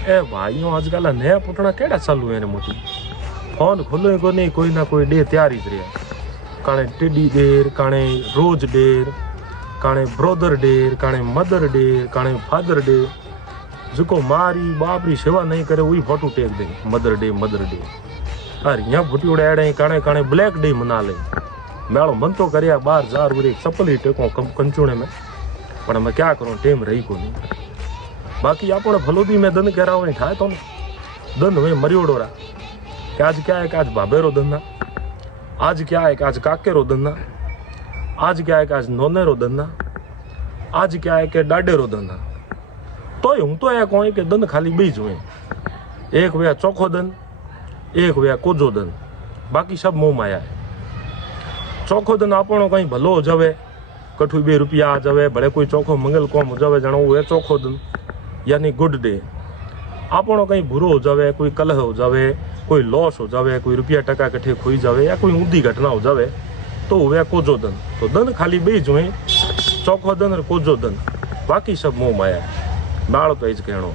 ए भाइयों आजकल नया पुटना केड़ा चालू है मोटी फोन खोलो को नहीं कोई ना कोई डे तैयारी ज रहा काणे टिडी डेर काणे रोज der Kane brother der Kane mother der Kane father day जो मारी बाप री सेवा नहीं करे वही फोटो टेक दे मदर डे अरे यहाँ फुटी उड़ाड़े काणे काणे ब्लैक डे मना ले मेड़ो मन तो कर 12,000 बुरी चप्पल ही टेको कंचूणे में पर मैं क्या करूँ टेम रही को नहीं बाकी आप फलोदी में दन कह रहा हूँ ठाए तो दन में मरियोड़ो रहा कि आज क्या है कि आज बाबेरो दन्ना आज क्या है कि आज काकेरो दन्ना आज क्या है कि आज नोनेरो दन्ना आज क्या है कि डाडेरो दन्ना तो हूँ तो या कहूँ कि दन खाली बीज हुए एक वे चोखो दन एक वे कोजो दन बाकी सब मोह माया है चोखो दन आपणो कहीं भलो हो जावे कठू 2 रुपया आ जावे भले कोई चोखो मंगल कोम हो जावे जानो वो चोखो दन यानी गुड डे आपणो कहीं बुरो हो जावे कोई कलह हो जावे कोई लॉस हो जावे कोई रुपया टका कठे खोई जावे या कोई ऊंधी घटना हो जावे तो हुए कोजो दन तो दन खाली बीज हुए चोखो दन और कोजो दन बाकी सब मोह माया नाल तो इज कहणो।